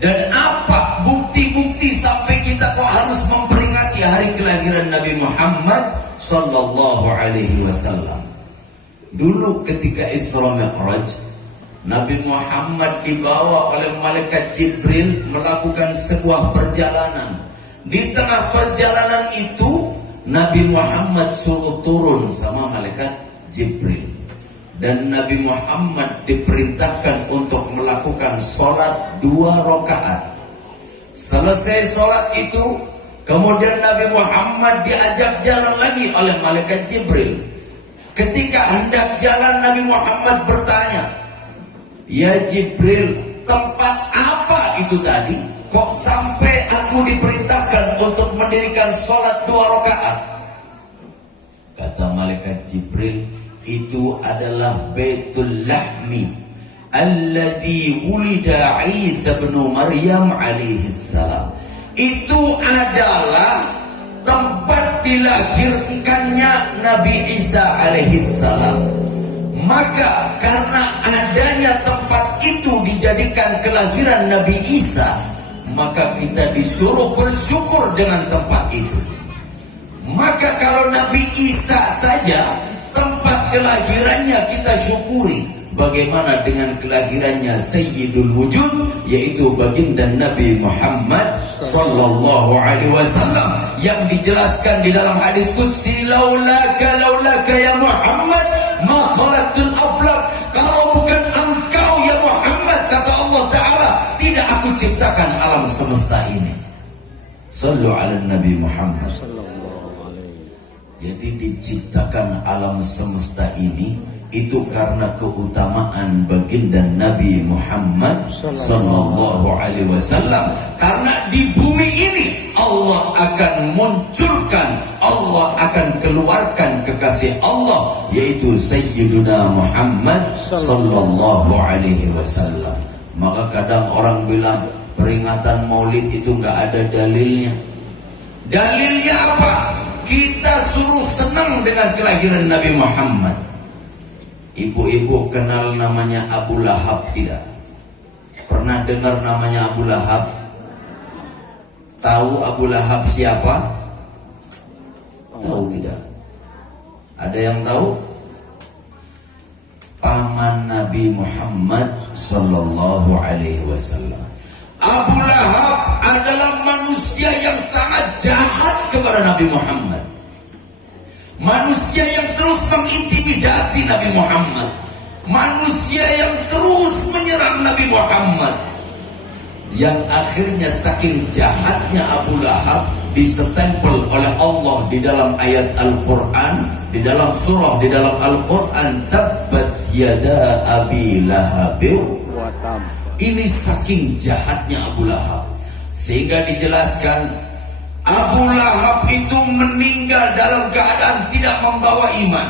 Dan apa bukti-bukti sampai kita kok harus memperingati hari kelahiran Nabi Muhammad sallallahu alaihi wasallam? Dulu ketika Isra Mi'raj, Nabi Muhammad dibawa oleh malaikat Jibril melakukan sebuah perjalanan. Di tengah perjalanan itu Nabi Muhammad suruh turun sama malaikat Jibril. Dan Nabi Muhammad diperintahkan untuk melakukan sholat 2 rakaat. Selesai sholat itu, kemudian Nabi Muhammad diajak jalan lagi oleh malaikat Jibril. Ketika hendak jalan, Nabi Muhammad bertanya, "Ya Jibril, tempat apa itu tadi? Kok sampai aku diperintahkan untuk mendirikan sholat 2 rakaat?" Kata malaikat Jibril, "Itu adalah Baitul Lahmi alladzi wulida Isa bin Maryam alaihi salam." Itu adalah tempat dilahirkannya Nabi Isa alaihi salam. Maka karena adanya tempat itu dijadikan kelahiran Nabi Isa, maka kita disuruh bersyukur dengan tempat itu. Maka kalau Nabi Isa saja tempat kelahirannya kita syukuri, bagaimana dengan kelahirannya Sayyidul Wujud, yaitu baginda Nabi Muhammad sallallahu alaihi wasallam, yang dijelaskan di dalam hadis qudsi, laulaka ya Muhammad ma khalaqtul aflaq. Kalau bukan engkau ya Muhammad, kata Allah Ta'ala, tidak aku ciptakan alam semesta ini. Sallu ala Nabi Muhammad. Jadi diciptakan alam semesta ini itu karena keutamaan baginda Nabi Muhammad sallallahu alaihi wasallam. Karena di bumi ini Allah akan munculkan, Allah akan keluarkan kekasih Allah, yaitu Sayyiduna Muhammad sallallahu alaihi wasallam. Maka kadang orang bilang peringatan Maulid itu nggak ada dalilnya. Dalilnya apa? Kita suruh senang dengan kelahiran Nabi Muhammad. Ibu-ibu kenal namanya Abu Lahab tidak? Pernah dengar namanya Abu Lahab? Tahu Abu Lahab siapa? Tahu tidak? Ada yang tahu? Paman Nabi Muhammad sallallahu alaihi wasallam. Abu Lahab adalah manusia yang sangat jahat kepada Nabi Muhammad. Manusia yang terus mengintimidasi Nabi Muhammad. Manusia yang terus menyerang Nabi Muhammad. Yang akhirnya saking jahatnya Abu Lahab disetempel oleh Allah di dalam ayat Al-Quran, di dalam surah, di dalam Al-Quran, tabbat yada abi lahabir wa tab. Ini saking jahatnya Abu Lahab, sehingga dijelaskan Abu Lahab itu meninggal dalam keadaan tidak membawa iman.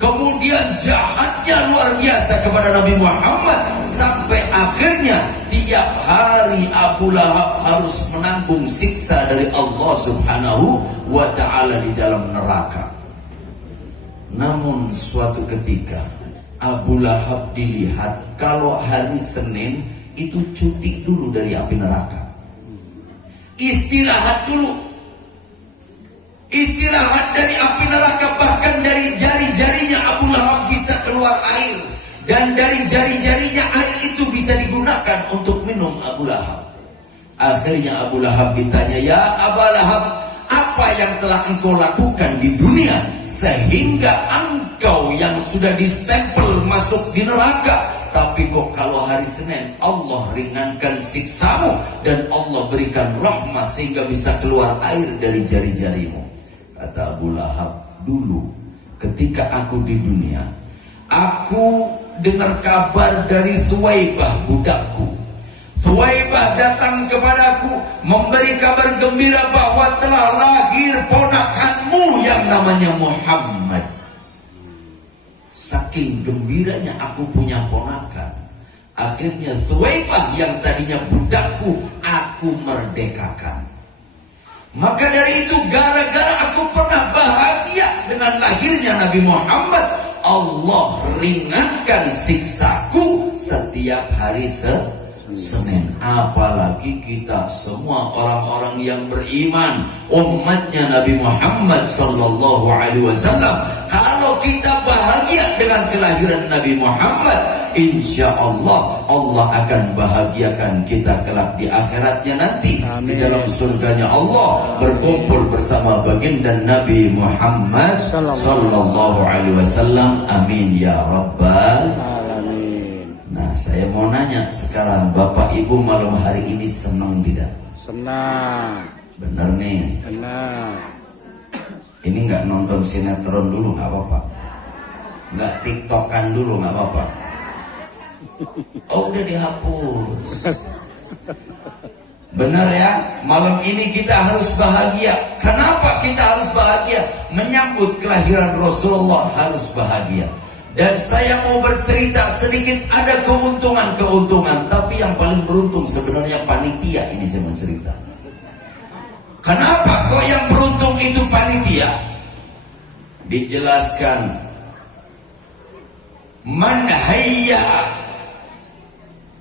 Kemudian jahatnya luar biasa kepada Nabi Muhammad, sampai akhirnya tiap hari Abu Lahab harus menanggung siksa dari Allah Subhanahu wa ta'ala di dalam neraka. Namun suatu ketika Abu Lahab dilihat kalau hari Senin itu cuti dulu dari api neraka, istirahat dulu, istirahat dari api neraka. Bahkan dari jari-jarinya Abu Lahab bisa keluar air, dan dari jari-jarinya air itu bisa digunakan untuk minum Abu Lahab. Akhirnya Abu Lahab ditanya, "Ya Abu Lahab, apa yang telah engkau lakukan di dunia sehingga engkau yang sudah distempel masuk di neraka, tapi kok kalau hari Senin Allah ringankan siksamu dan Allah berikan rahmat sehingga bisa keluar air dari jari-jarimu?" Kata Abu Lahab, "Dulu ketika aku di dunia, aku dengar kabar dari Thuwaibah budakku. Thuwaibah datang kepadaku memberi kabar gembira bahwa telah lahir ponakanmu yang namanya Muhammad. Saking gembiranya aku punya ponakan, akhirnya Thuwaibah yang tadinya budakku aku merdekakan. Maka dari itu, gara-gara aku pernah bahagia dengan lahirnya Nabi Muhammad, Allah ringankan siksaku setiap hari Senin. Apalagi kita semua orang-orang yang beriman, umatnya Nabi Muhammad sallallahu alaihi wasallam. Kalau kita bahagia dengan kelahiran Nabi Muhammad, insya Allah Allah akan bahagiakan kita kelak di akhiratnya nanti. Amin. Di dalam surganya Allah berkumpul bersama baginda Nabi Muhammad sallallahu alaihi wasallam. Amin ya rabbal alamin. Nah, saya mau nanya sekarang, Bapak Ibu malam hari ini senang tidak? Senang. Bener nih. Benar. Ini nggak nonton sinetron dulu nggak apa-apa, nggak tiktokan dulu nggak apa-apa. Oh, udah dihapus. Benar ya, malam ini kita harus bahagia. Kenapa kita harus bahagia? Menyambut kelahiran Rasulullah harus bahagia. Dan saya mau bercerita sedikit, ada keuntungan-keuntungan, tapi yang paling beruntung sebenarnya panitia ini saya mau cerita. Kenapa kok yang beruntung itu panitia? Dijelaskan, man hayya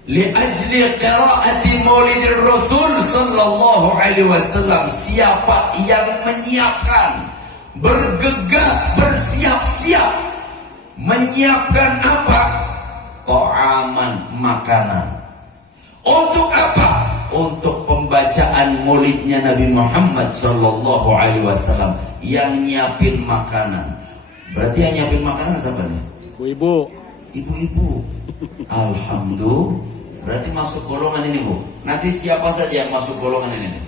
li ajli qiraati maulidir Rasul sallallahu alaihi wasallam, siapa yang menyiapkan, bergegas, bersiap-siap menyiapkan apa? Ta'aman, makanan. Untuk apa? Untuk pembacaan maulidnya Nabi Muhammad sallallahu alaihi wasallam. Yang nyiapin makanan, berarti yang nyiapin makanan siapa nih? Ibu-ibu. Ibu-ibu. Alhamdulillah. Berarti masuk golongan ini, Bu. Nanti siapa saja yang masuk golongan ini?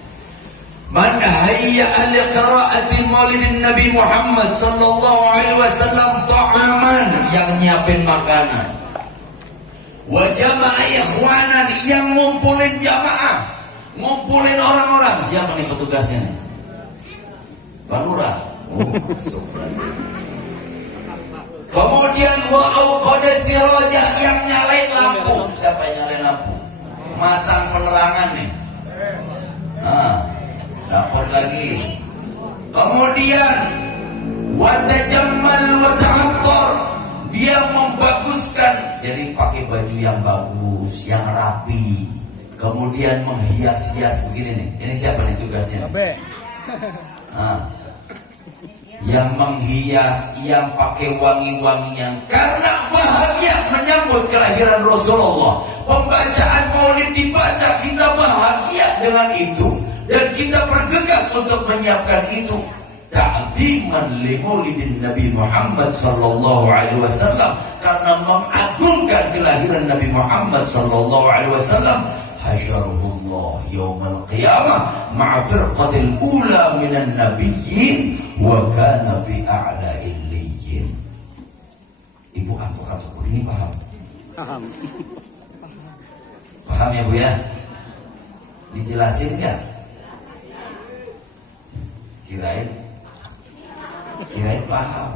Man hayya li qiraati maulidin Nabi Muhammad sallallahu alaihi wasallam ta'aman, yang nyiapin makanan. Wa jama'a ikhwanan, yang ngumpulin jamaah, ngumpulin orang-orang. Siapa nih petugasnya nih? Pak Lurah. Oh, masuk lagi. Kemudian wa auqada sirajah, yang nyalain lampu. Siapa yang nyalain lampu? Masang penerangan nih. Nah, dapat lagi. Kemudian wa tajammal wa ta'attar, dia membaguskan, jadi pakai baju yang bagus, yang rapi. Kemudian menghias-hias begini nih. Ini siapa nih tugasnya? Nah, yang menghias, yang pakai wangi-wangian, karena bahagia menyambut kelahiran Rasulullah. Pembacaan maulid dibaca, kita bahagia dengan itu, dan kita bergegas untuk menyiapkan itu. Ta'ziman li maulidin Nabi Muhammad sallallahu alaihi wasallam, karena mengagungkan kelahiran Nabi Muhammad sallallahu alaihi wasallam. Hasyarullah yaumal qiyamah ma'a firqatil ula minan nabiyyin wa kana fi a'la illiyin. Ibu antuk-antuk ini paham? Paham. Paham ya Bu ya? Dijelasin enggak? Kirain paham.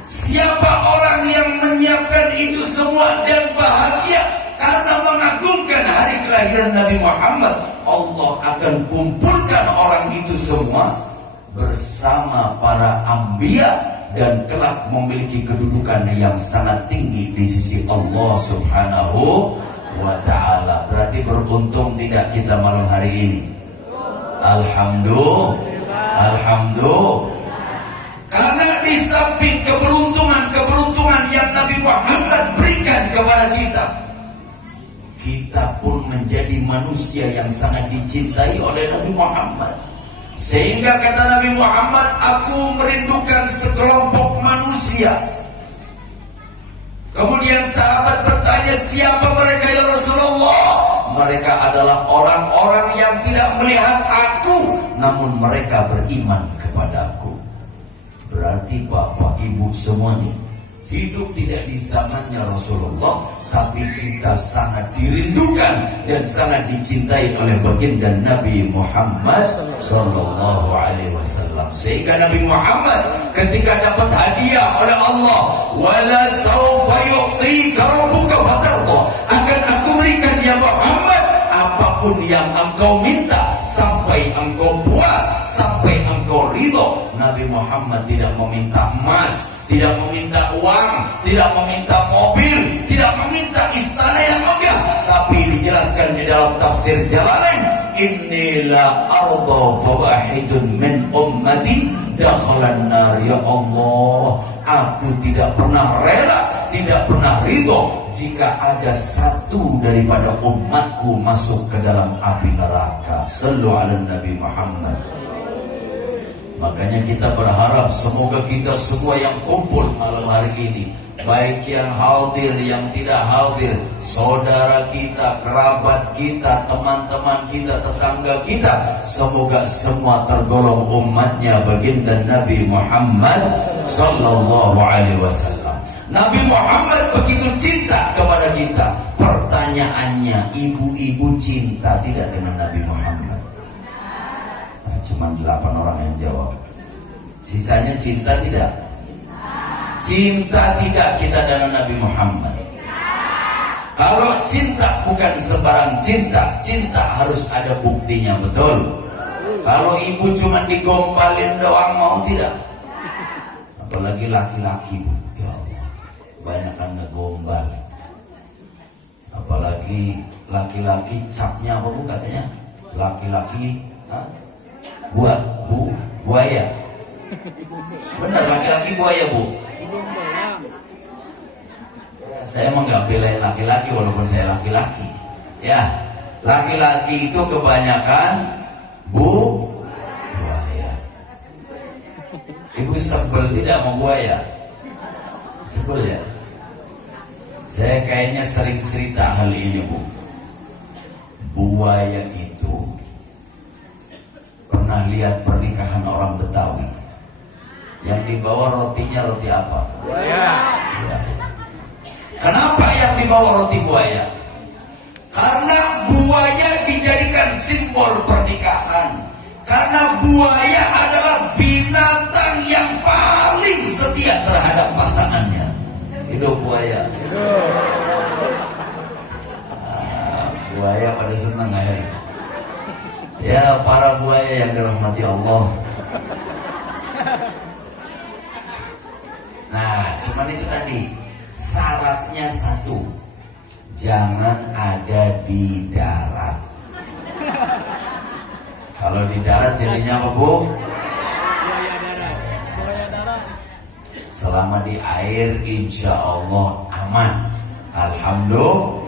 Siapa orang yang menyiapkan itu semua dan bahagia karena mengagungkan hari kelahiran Nabi Muhammad, Allah akan kumpulkan orang itu semua bersama para anbiya dan kelak memiliki kedudukan yang sangat tinggi di sisi Allah Subhanahu wa ta'ala. Berarti beruntung tidak kita malam hari ini? Alhamdulillah. Alhamdulillah. Karena di samping keberuntungan yang Nabi Muhammad berikan kepada kita, kita pun menjadi manusia yang sangat dicintai oleh Nabi Muhammad. Sehingga kata Nabi Muhammad, aku merindukan sekelompok manusia. Kemudian sahabat bertanya, siapa mereka ya Rasulullah? Mereka adalah orang-orang yang tidak melihat aku, namun mereka beriman kepadaku. Berarti Bapak Ibu semua nih, hidup tidak di zamannya Rasulullah, tapi kita sangat dirindukan dan sangat dicintai oleh baginda Nabi Muhammad sallallahu alaihi wasallam. Sehingga Nabi Muhammad ketika dapat hadiah oleh Allah, wala saufa yu'tika rabbuka fatarda, akan aku berikan ya Muhammad apapun yang engkau minta sampai engkau puas, sampai engkau ridho. Nabi Muhammad tidak meminta emas, tidak meminta uang, tidak meminta mobil, tidak meminta istana yang megah, tapi dijelaskan di dalam tafsir Jalalain, inilah arda fawahidun min ummati dakhalan nar. Ya Allah, aku tidak pernah rela, tidak pernah ridho jika ada satu daripada umatku masuk ke dalam api neraka. Sallu ala Nabi Muhammad. Makanya kita berharap semoga kita semua yang kumpul malam hari ini, baik yang hadir, yang tidak hadir, saudara kita, kerabat kita, teman-teman kita, tetangga kita, semoga semua tergolong umatnya baginda Nabi Muhammad sallallahu alaihi wasallam. Nabi Muhammad begitu cinta kepada kita. Pertanyaannya, ibu-ibu cinta tidak dengan Nabi Muhammad? Cuma 8 orang yang jawab. Sisanya cinta tidak? Cinta tidak kita dengan Nabi Muhammad. Kalau cinta bukan sembarang cinta, cinta harus ada buktinya, betul? Kalau ibu cuma digombalin doang, mau tidak? Apalagi laki-laki, Bu. Ya Allah, banyak kan ngegombal. Apalagi laki-laki, capnya apa, Bu, katanya? Laki-laki buaya. Benar, laki-laki buaya, Bu. Saya emang gak belain laki-laki walaupun saya laki-laki. Ya, laki-laki itu kebanyakan buaya. Ibu sebel tidak mau buaya? Sebel ya? Saya kayaknya sering cerita hal ini, Bu. Buaya itu, pernah lihat pernikahan orang Betawi yang dibawa rotinya roti apa? Buaya. Kenapa yang dibawa roti buaya? Karena buaya dijadikan simbol pernikahan. Karena buaya adalah binatang yang paling setia terhadap pasangannya. Hidup buaya. Buaya pada senang akhirnya. Ya, para buaya yang dirahmati Allah. Nah, cuman itu tadi, syaratnya satu, jangan ada di darat. Kalau di darat jadinya apa, Bu? Selama di air insya Allah aman. Alhamdulillah.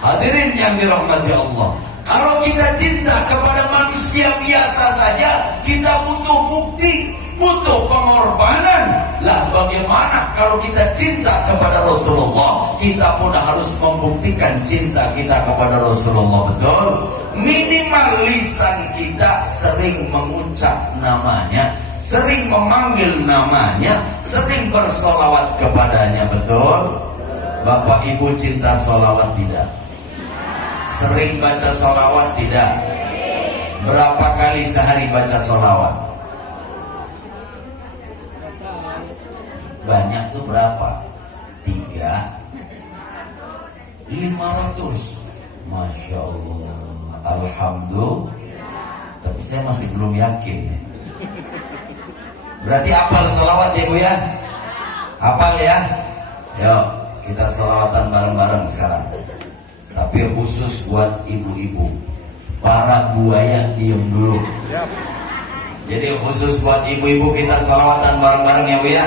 Hadirin yang dirahmati Allah, kalau kita cinta kepada manusia biasa saja, kita butuh bukti, butuh pengorbanan. Lah bagaimana kalau kita cinta kepada Rasulullah? Kita pun harus membuktikan cinta kita kepada Rasulullah, betul? Minimal lisan kita sering mengucap namanya, sering memanggil namanya, sering bersolawat kepadanya, betul? Bapak Ibu cinta solawat tidak? Sering baca solawat tidak? Berapa kali sehari baca solawat? Banyak tuh berapa? 500. Masya Allah. Alhamdulillah. Tapi saya masih belum yakin. Berarti hafal solawat ya, Bu ya? Hafal ya? Yuk kita solawatan bareng-bareng sekarang. Tapi khusus buat ibu-ibu, para buaya diem dulu. Jadi khusus buat ibu-ibu kita salawatan bareng-bareng ya, Bu ya.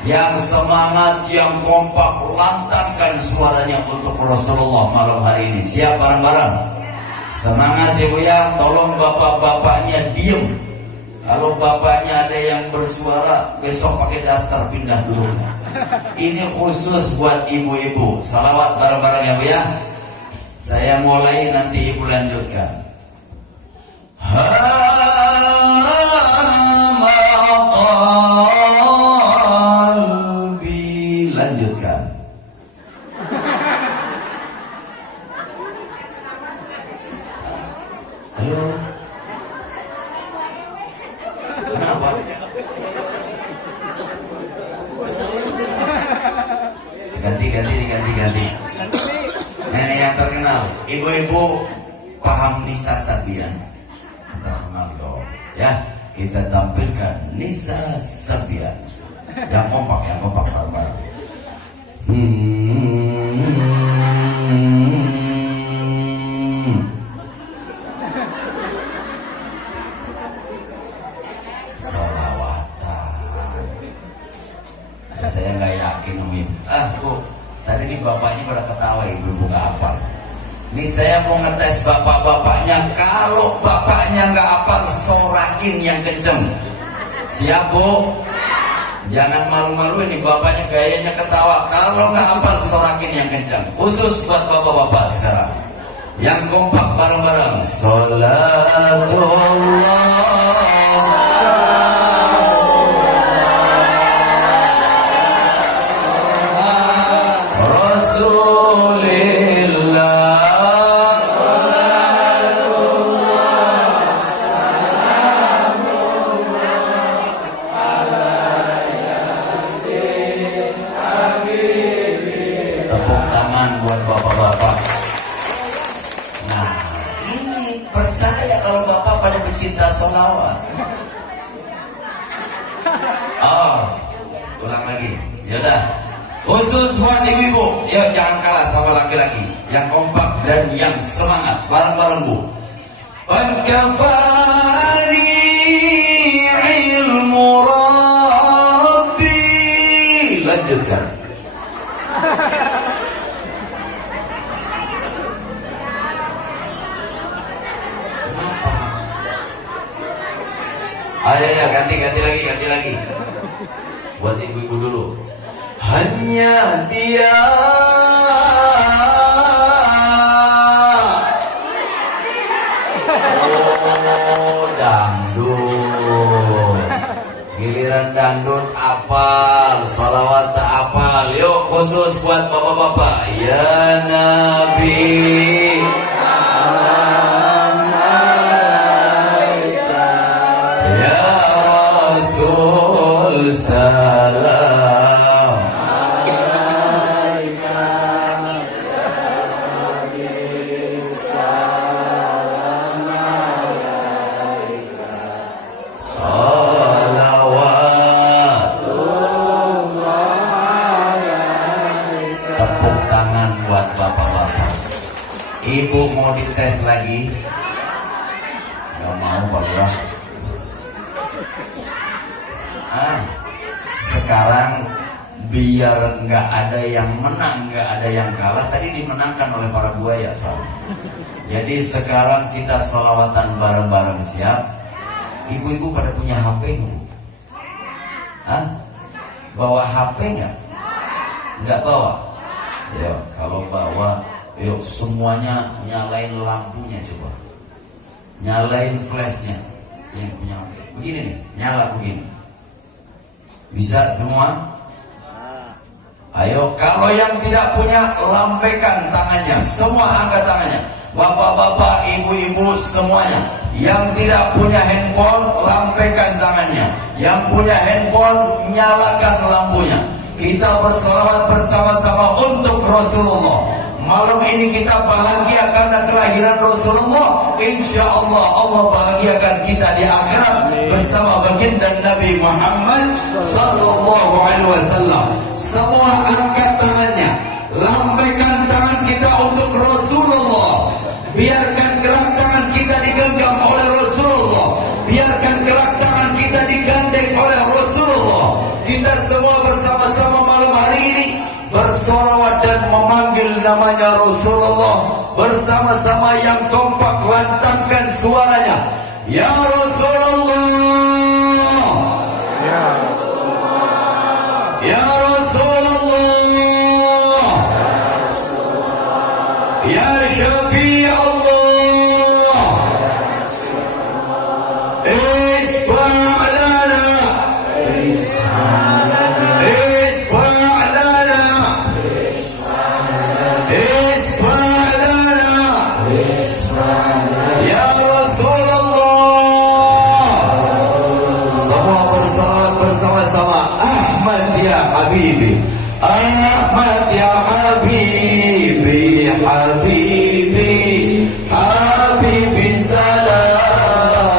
Yang semangat, yang kompak, lantangkan suaranya untuk Rasulullah malam hari ini. Siap bareng-bareng? Semangat ya, Bu ya. Tolong bapak-bapaknya diem. Kalau bapaknya ada yang bersuara, besok pakai daster pindah dulu. Ini khusus buat ibu-ibu. Salawat bareng-bareng ya, Bu ya. Saya mulai, nanti ibu lanjutkan. Qalbi, lanjutkan. Halo. Kenapa? Ganti. Nenek yang terkenal, ibu-ibu paham Nisa Sabian? Terkenal dong. Ya, kita tampilkan Nisa Sabian. Yang kompak bareng-bareng. Solawatan. Saya nggak yakin ibu. Bu, tadi ini bapaknya pada ketawa, ibu nggak hafal. Ini saya mau ngetes bapak-bapaknya. Kalau bapaknya nggak hafal, sorakin yang kenceng. Siap, Bu? Jangan malu-malu, ini bapaknya gayanya ketawa. Kalau nggak hafal, sorakin yang kencang. Khusus buat bapak-bapak sekarang. Yang kompak bareng-bareng. Salatullah Rasulillah. Tepuk tangan buat bapak-bapak. Nah, ini percaya kalau bapak pada pecinta sholawat. Oh, ulang lagi. Yaudah, khusus buat ibu-ibu, yuk jangan kalah sama laki-laki. Yang kompak dan yang semangat. Bareng-bareng, Bu. Kafani ilmu Rabbi. Lanjutkan. Ayo ganti lagi. Buat ibu-ibu dulu. Hanya dia. Oh, dangdut. Giliran dangdut apal, salawat tak apal. Yuk khusus buat bapak-bapak. Ya Nabi. Salam salawat. Tepuk tangan buat bapak-bapak. Ibu mau dites lagi? Gak mau, Pak Lurah. Sekarang biar nggak ada yang menang, nggak ada yang kalah. Tadi dimenangkan oleh para buaya soalnya. Jadi sekarang kita sholawatan bareng-bareng, siap? Ibu-ibu pada punya HP nggak? Hah? Bawa HP nggak? Nggak bawa? Ya, kalau bawa, yuk semuanya nyalain lampunya coba. Nyalain flashnya. Yang punya HP. Begini nih, nyala begini. Bisa semua? Ayo, kalau yang tidak punya, lambaikan tangannya. Semua angkat tangannya. Bapak-bapak, ibu-ibu, semuanya. Yang tidak punya handphone, lambaikan tangannya. Yang punya handphone, nyalakan lampunya. Kita bersolawat bersama-sama untuk Rasulullah. Malam ini kita bahagia karena kelahiran Rasulullah. Insya Allah Allah bahagiakan kita di akhirat bersama baginda Nabi Muhammad sallallahu alaihi wasallam. Semua angkat tangannya, lambaikan tangan kita untuk Rasulullah. Biarkan gerak tangan kita digenggam oleh Rasulullah. Biarkan gerak tangan kita digandeng oleh Rasulullah. Kita semua bersama-sama malam hari ini bersolawat dan memanggil namanya Rasulullah. Bersama-sama yang kompak lantangkan suaranya. Ya Rasulullah, Ya Rasulullah, Ya Syafi' Allah, Isfa' lana, Isfa' lana, Isfa' lana, Ya Rasulullah. Semua bersolat bersama-sama. Ahmad ya Habibi, Ahmad ya Habibi, Habibi, Habibi salam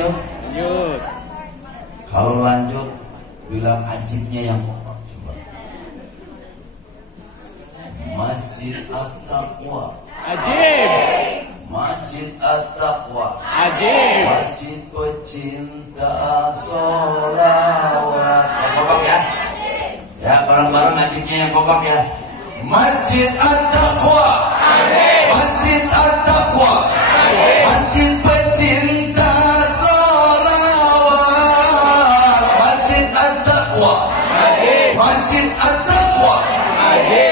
lanjut. Lanjut. Kalau lanjut, bilang ajibnya yang coba. Masjid At-Taqwa. Ajib. Masjid At-Taqwa. Ajib. Masjid pecinta sholawat. Yang kompak ya. Ya, bareng-bareng ajibnya yang kompak ya. Masjid At-Taqwa. Masjid At-Taqwa. Masjid pecinta sholawat. Masjid At-Taqwa. Masjid At-Taqwa.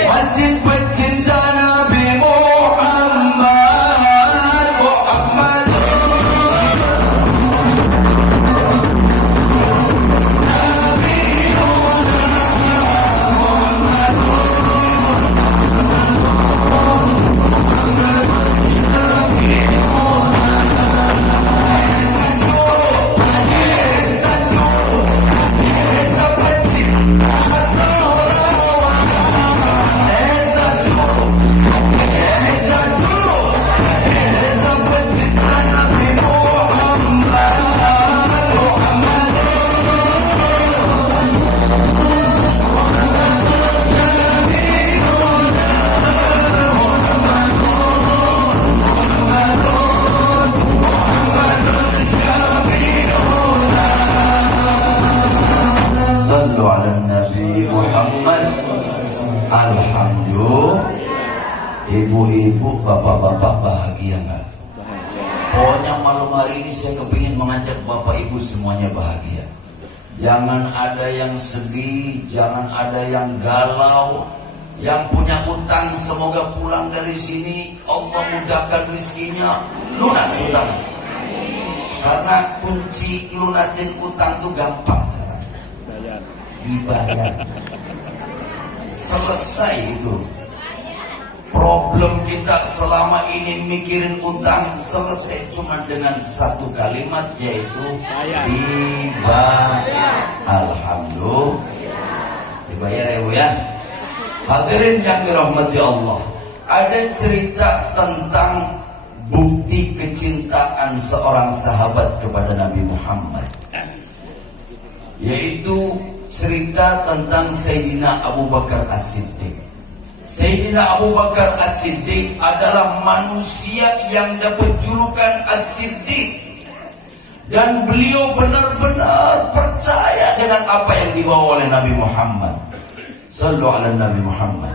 Masjid pecinta Nabi Muhammad. Muhammad. Sallu ala Nabi Muhammad. Alhamdulillah. Ibu-ibu, bapak-bapak bahagia nggak? Pokoknya malam hari ini saya kepingin mengajak bapak ibu semuanya bahagia. Jangan ada yang sedih, jangan ada yang galau. Yang punya utang semoga pulang dari sini Allah mudahkan rezekinya, lunas utang. Karena kunci lunasin utang itu gampang caranya. Bayar. Dibayar. Selesai itu. Problem kita selama ini mikirin utang selesai cuma dengan satu kalimat, yaitu dibayar. Alhamdulillah. Dibayar ya Bu ya. Hadirin yang dirahmati Allah, ada cerita tentang bukti kecintaan seorang sahabat kepada Nabi Muhammad, yaitu cerita tentang Sayyidina Abu Bakar As-Siddiq. Sayyidina Abu Bakar As-Siddiq adalah manusia yang dapat julukan As-Siddiq, dan beliau benar-benar percaya dengan apa yang dibawa oleh Nabi Muhammad. Sallu ala Nabi Muhammad.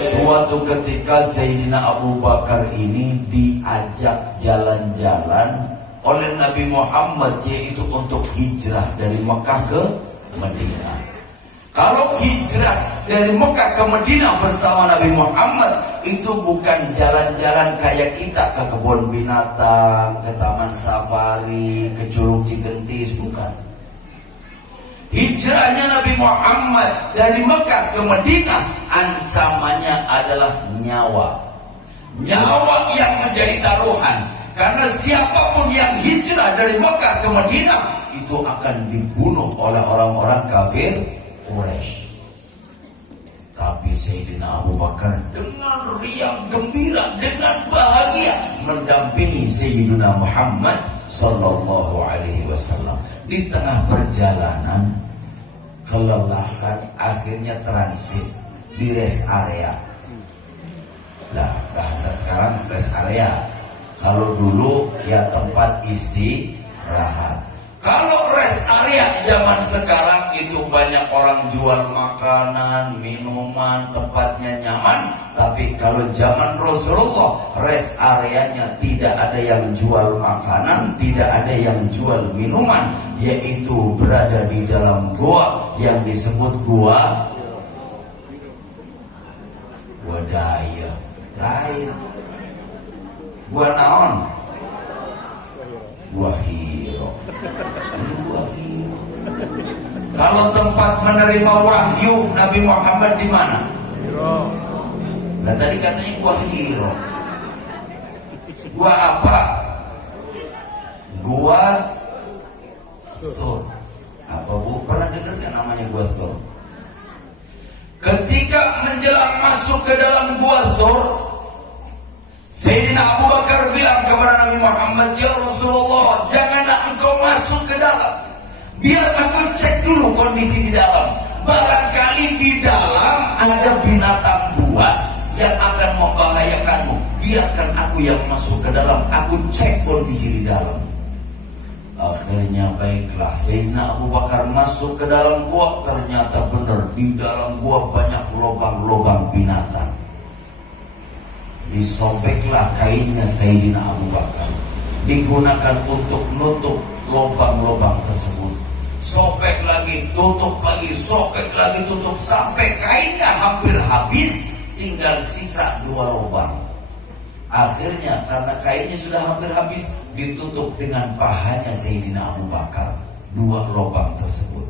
Suatu ketika Sayyidina Abu Bakar ini diajak jalan-jalan oleh Nabi Muhammad, yaitu untuk hijrah dari Mekah ke Madinah. Kalau hijrah dari Mekah ke Madinah bersama Nabi Muhammad itu bukan jalan-jalan kayak kita ke kebun binatang, ke taman safari, ke Curug Cigentis, bukan. Hijrahnya Nabi Muhammad dari Mekah ke Madinah ancamannya adalah nyawa. Nyawa yang menjadi taruhan. Karena siapapun yang hijrah dari Mekah ke Madinah itu akan dibunuh oleh orang-orang kafir Quraisy. Tapi Sayyidina Abu Bakar dengan riang gembira, dengan bahagia mendampingi Sayyidina Muhammad sallallahu alaihi wasallam. Di tengah perjalanan kelelahan, akhirnya transit di rest area. Nah, bahasa sekarang rest area. Kalau dulu ya tempat istirahat. Kalau rest area zaman sekarang itu banyak orang jual makanan, minuman, tempatnya nyaman. Tapi kalau zaman Rasulullah, rest areanya tidak ada yang jual makanan, tidak ada yang jual minuman, yaitu berada di dalam gua yang disebut gua Daya. Lain. Gua naon? Gua Hiro. Ini gua Hiro. Kalau tempat menerima wahyu Nabi Muhammad di mana? Hiro. Nah tadi katanya gua Hiro. Gua apa? Gua Sur. Apa Bu? Pernah dengar kan namanya gua Sur? Ketika menjelang masuk ke dalam gua Sur, Sayyidina Abu Bakar bilang kepada Nabi Muhammad, ya Rasulullah, janganlah engkau Biar aku cek dulu kondisi di dalam. Barangkali di dalam ada binatang buas yang akan membahayakanmu. Biarkan aku yang masuk ke dalam. Aku cek kondisi di dalam. Akhirnya baiklah, Sayyidina Abu Bakar masuk ke dalam gua. Ternyata benar, di dalam gua banyak lubang-lubang binatang. Disobeklah kainnya Sayyidina Abu Bakar, digunakan untuk nutup lubang-lubang tersebut. Sobek lagi, tutup lagi, sobek lagi, tutup, sampai kainnya hampir habis, tinggal sisa 2 lubang. Akhirnya karena kainnya sudah hampir habis, ditutup dengan pahanya Sayyidina Abu Bakar 2 lubang tersebut.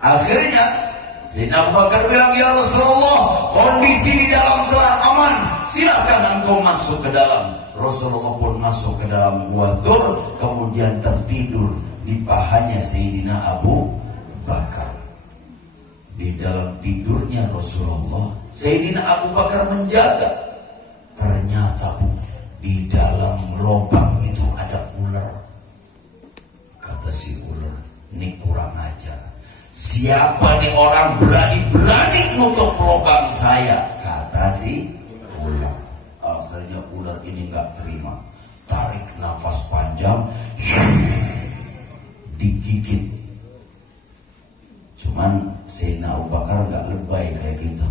Akhirnya Sayyidina Abu Bakar bilang, ya Rasulullah, kondisi di dalam telah aman, silakan engkau masuk ke dalam. Rasulullah pun masuk ke dalam gua Thur, kemudian tertidur di pahanya Sayyidina Abu Bakar. Di dalam tidurnya Rasulullah, Sayyidina Abu Bakar menjaga. Ternyata di dalam lubang itu ada ular. Kata si ular, ini kurang ajar. Siapa nih orang berani-berani nutup lubang saya? Kata si ular. Akhirnya ular ini nggak terima, tarik nafas panjang, digigit. Cuman Sayyidina Abu Bakar nggak lebay kayak gitu.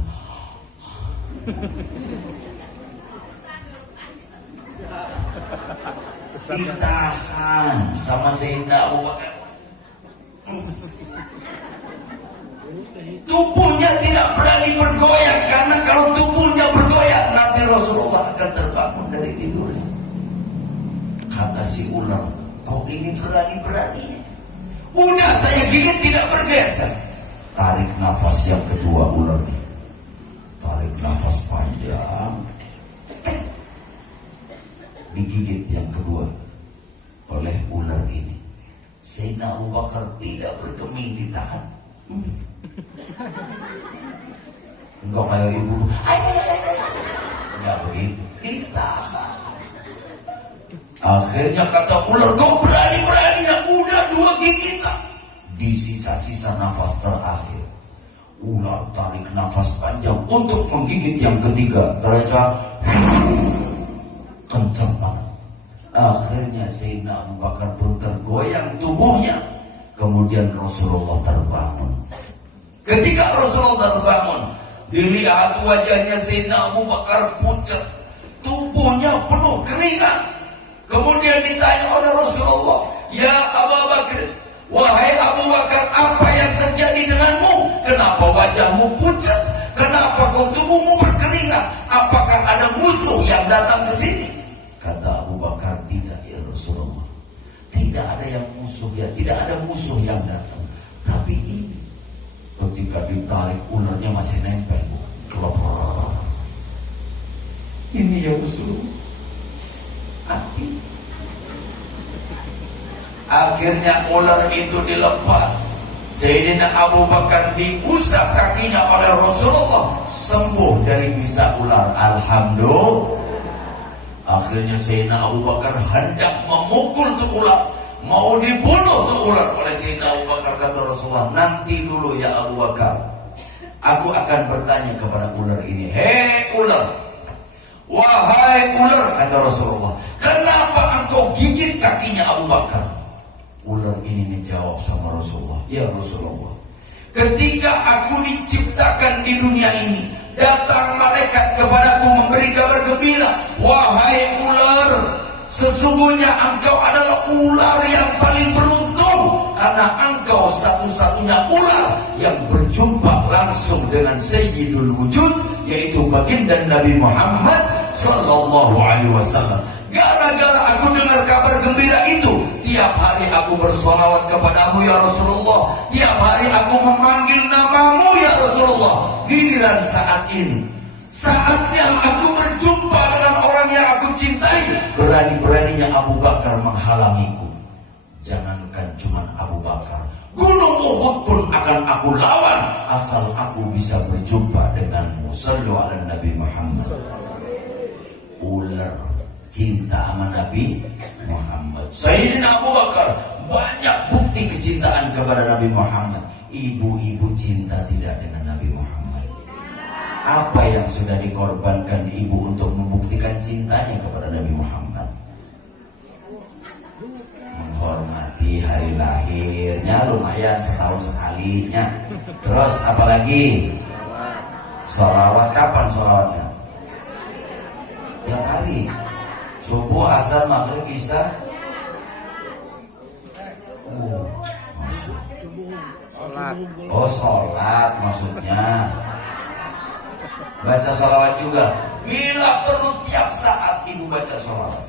Ditahan sama Sayyidina Abu Bakar. Tubuhnya tidak berani bergoyang, karena kalau tubuhnya bergoyang nanti Rasulullah akan terbangun dari tidurnya. Kata si ular, kok ini berani-berani? Udah saya gigit tidak bergeser. Tarik nafas yang kedua ular nih. Tarik nafas panjang. Digigit yang kedua oleh ular ini. Sayyidina Abu Bakar tidak bergeming, ditahan. Enggak kayak ibu, enggak begitu, ditahan. Akhirnya kata ular, kau berani-beraninya udah 2 gigitan. Di sisa-sisa nafas terakhir, ular tarik nafas panjang untuk menggigit yang ketiga. Ternyata kencang banget. Akhirnya Sayyidina Abu Bakar pun tergoyang tubuhnya. Kemudian Rasulullah terbangun. Ketika Rasulullah terbangun, dilihat wajahnya Sayyidina Abu Bakar pucat, tubuhnya penuh keringat. Kemudian ditanya oleh Rasulullah, ya Abu Bakar, wahai Abu Bakar, apa yang terjadi denganmu? Kenapa wajahmu pucat? Kenapa kau tubuhmu berkeringat? Apakah ada musuh yang datang ke sini? Kata Abu Bakar, tidak ya Rasulullah. Tidak ada yang musuh ya, tidak ada musuh yang datang. Tapi ini ketika ditarik ularnya masih nempel, kelopor. Ini ya Rasulullah. Hati. Akhirnya ular itu dilepas. Sayyidina Abu Bakar diusap kakinya oleh Rasulullah, sembuh dari bisa ular. Alhamdulillah. Akhirnya Sayyidina Abu Bakar hendak memukul tuh ular, mau dibunuh tuh ular oleh Sayyidina Abu Bakar. Kata Rasulullah, nanti dulu ya Abu Bakar, aku akan bertanya kepada ular ini. Hei ular, wahai ular, kata Rasulullah, kenapa engkau gigit kakinya Abu Bakar? Ular ini menjawab sama Rasulullah, ya Rasulullah, ketika aku diciptakan di dunia ini, datang malaikat kepadaku memberi kabar gembira, wahai ular, sesungguhnya engkau adalah ular yang paling beruntung, karena engkau satu-satunya ular yang berjumpa langsung dengan Sayyidul Wujud, yaitu baginda Nabi Muhammad Sallallahu Alaihi Wasallam. Gara-gara aku dengar kabar gembira itu, tiap hari aku bersolawat kepadamu ya Rasulullah, tiap hari aku memanggil namamu ya Rasulullah. Giliran saat ini, saatnya aku berjumpa dengan orang yang aku cintai, berani-beraninya Abu Bakar menghalangiku. Jangankan cuma Abu Bakar, Gunung Uhud pun akan aku lawan, asal aku bisa berjumpa denganmu. Shallu ala Nabi Muhammad. Ular cinta sama Nabi Muhammad. Sayyidina Abu Bakar banyak bukti kecintaan kepada kepada Nabi Muhammad. Ibu-ibu cinta tidak dengan Nabi Muhammad? Apa yang sudah dikorbankan ibu untuk membuktikan cintanya kepada Nabi Muhammad? Menghormati hari lahirnya, lumayan setahun sekalinya. Terus apalagi? Sholawat. Kapan sholawatnya? Tiap hari. Subuh, asar, maghrib, isya. Oh, sholat maksudnya. Baca sholawat juga. Bila perlu tiap saat ibu baca sholawat.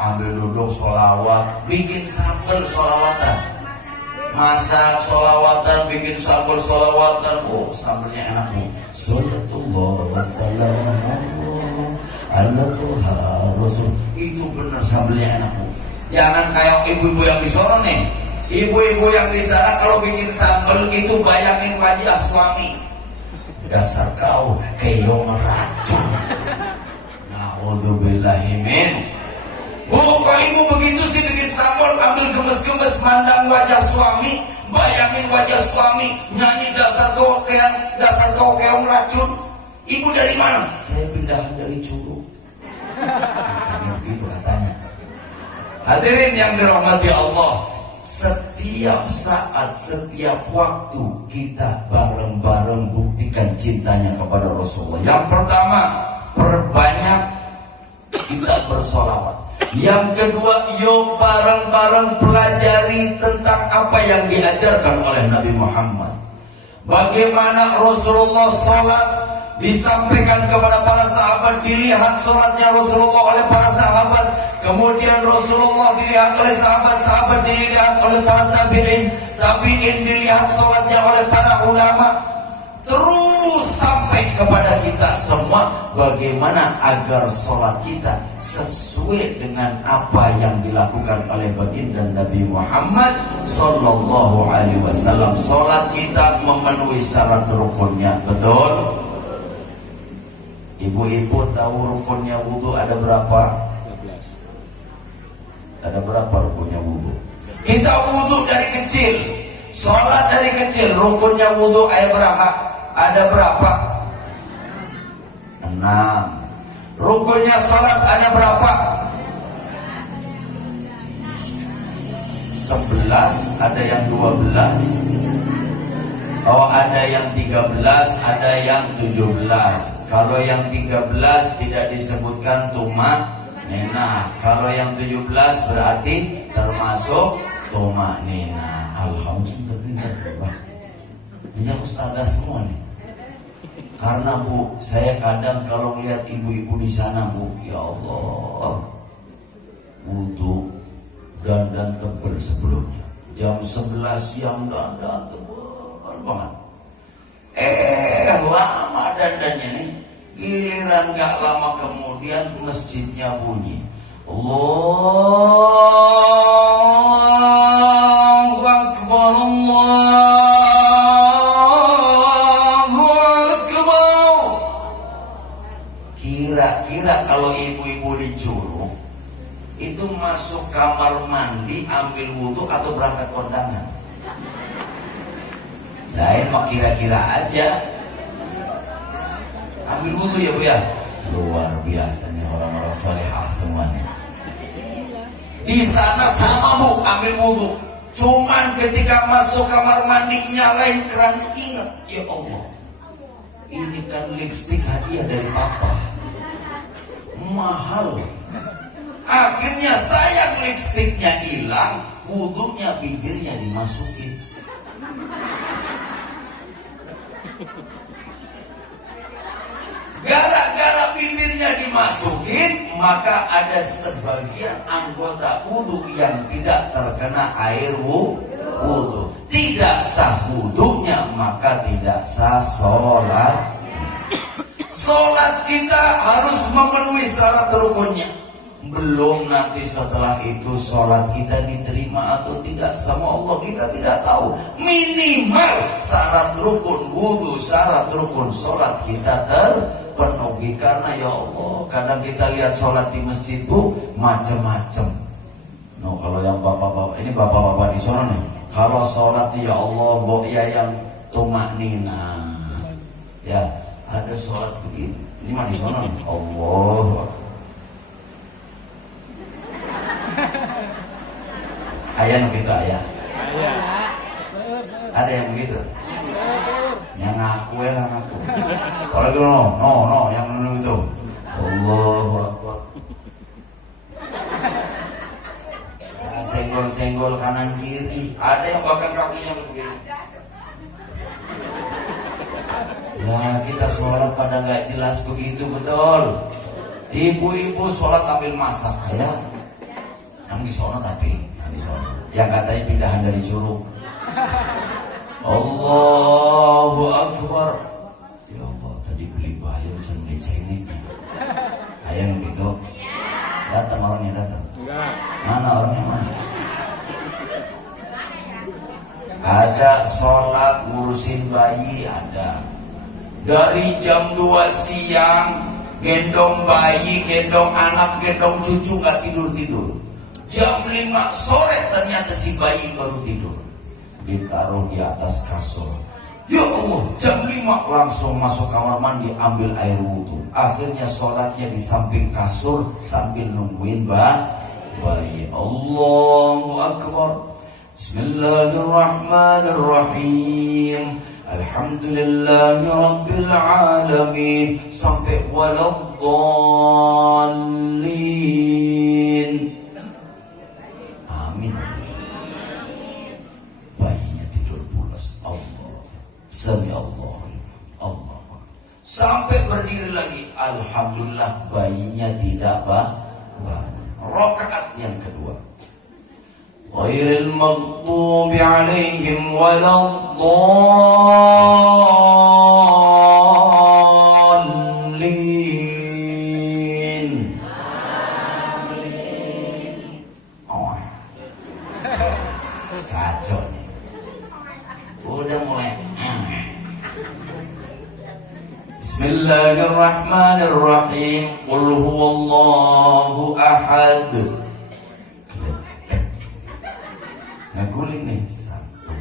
Ambil duduk sholawat, bikin sambal sholawatan, masak sholawatan, bikin sambal sholawatan. Oh, sambalnya enak nih. Sallallahu wassalamu ala Tuhan Rasul. Itu benar sambalnya enak bu. Jangan kayak ibu-ibu yang di sono nih. Ibu-ibu yang di sana kalau bikin sambal itu bayangin wajah suami. Dasar kau keyo meracun. Na'udzubillahi min. Kalau ibu begitu sih bikin sambal, ambil gemes-gemes mandang wajah suami, bayangin wajah suami, nyanyi dasar kau keong racun. Ibu dari mana? Saya pindahan dari Curug. Katanya begitu katanya. Hadirin yang dirahmati Allah, setiap saat, setiap waktu kita bareng-bareng buktikan cintanya kepada Rasulullah. Yang pertama, perbanyak kita bersolawat. Yang kedua, yuk bareng-bareng pelajari tentang apa yang diajarkan oleh Nabi Muhammad. Bagaimana Rasulullah sholat, disampaikan kepada para sahabat, dilihat sholatnya Rasulullah oleh para sahabat. Kemudian Rasulullah dilihat oleh sahabat-sahabat, dilihat oleh para tabi'in, dilihat sholatnya oleh para ulama. Terus sampai kepada kita semua, bagaimana agar sholat kita sesuai dengan apa yang dilakukan oleh baginda Nabi Muhammad Sallallahu Alaihi Wasallam. Sholat kita memenuhi syarat rukunnya, betul? Ibu-ibu tahu rukunnya wudhu ada berapa? Ada berapa rukunnya wudhu? Kita wudhu dari kecil, sholat dari kecil, rukunnya wudhu ada berapa? 6. Rukunnya sholat ada berapa? 11, ada yang 12. Oh, ada yang 13, ada yang 17. Kalau yang 13 tidak disebutkan tumak nina. Kalau yang 17 berarti termasuk tumak nina. Alhamdulillah. Ini ustazah semua nih. Karena bu, saya kadang kalau lihat ibu-ibu di sana bu, ya Allah, wudu dandan tebal sebelumnya. Jam 11 siang dandan tebal banget. Lama dandannya nih. Giliran gak lama kemudian masjidnya bunyi. Allahu Akbar, Allahu Akbar. Kira-kira kalau ibu-ibu di Curug itu masuk kamar mandi ambil wudhu atau berangkat kondangan? Lain mah kira-kira aja. Ambil wudhu ya bu ya. Luar biasa nih orang-orang salihah semuanya. Di sana sama bu, ambil wudhu. Cuman ketika masuk kamar mandi nyalain keran, ingat, ya Allah, ini kan lipstik hadiah dari papa, mahal. Akhirnya sayang lipstiknya hilang, wudhunya bibirnya dimasukin. Gara-gara bibirnya dimasukin, maka ada sebagian anggota wudhu yang tidak terkena air wudhu. Tidak sah wudhunya, maka tidak sah sholat. Sholat kita harus memenuhi syarat rukunnya. Belum nanti setelah itu sholat kita diterima atau tidak sama Allah, kita tidak tahu. Minimal syarat rukun wudhu, syarat rukun sholat kita terpenuhi. Karena ya Allah, kadang kita lihat sholat di masjid bu macam-macam. No, kalau yang bapak-bapak, ini bapak-bapak di sana nih, Kalau sholat ya Allah, ya yang tumak nina. Ya, ada sholat begini. Ini mah di sana nih. Allah. Ayah begitu ayah. Ada yang begitu. Yang ngaku ya lah ngaku. Kalau gitu no, yang begitu. Allahu Akbar. Senggol-senggol kanan kiri. Ada yang bahkan kakinya begini. Nah kita sholat pada nggak jelas begitu betul. Ibu-ibu sholat ambil masak ya. Yang di sana tapi yang katanya pindahan dari Curug. Allahu Akbar. Ya Allah tadi beli bayi macam beli cengeng. Ayah begitu. Datang orangnya datang. Mana orangnya mana? Ada sholat ngurusin bayi ada. Dari jam 2 siang gendong bayi, gendong anak, gendong cucu nggak tidur. Jam 5 sore ternyata si bayi baru tidur. Ditaruh di atas kasur. Ya Allah, jam 5 langsung masuk kamar mandi ambil air wudhu. Akhirnya sholatnya di samping kasur sambil nungguin bayi. Allahu Akbar. Bismillahirrahmanirrahim. Alhamdulillahi Rabbil Alamin. Sampai waladdallin. Amin. Bayinya tidur pulas. Allah. Sami Allah. Allah. Sampai berdiri lagi. Alhamdulillah bayinya tidak bangun. Rakaat yang kedua. Ghairil maghdubi alaihim waladdallin. Oh. Kacau nih. Udah mulai. Bismillahirrahmanirrahim. Qul huwallahu ahad. Naguling nih satu.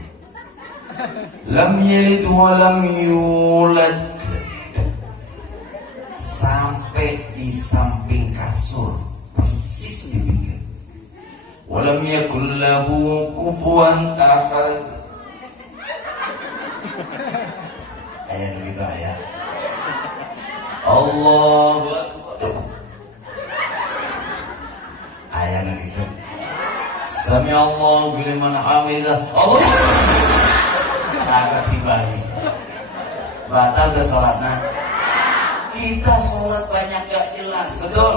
Lam yalid wa lam yulad. Sampai di samping kasur, persis di pinggir. Wa lam yakul lahu kufuwan ahad. Ayat begitu ayat. Allahu Akbar. Ayat begitu. Sami Allahu liman hamidah. Allah. Kagak tibai. Batal ke sholatnya. Kita sholat banyak gak jelas, betul?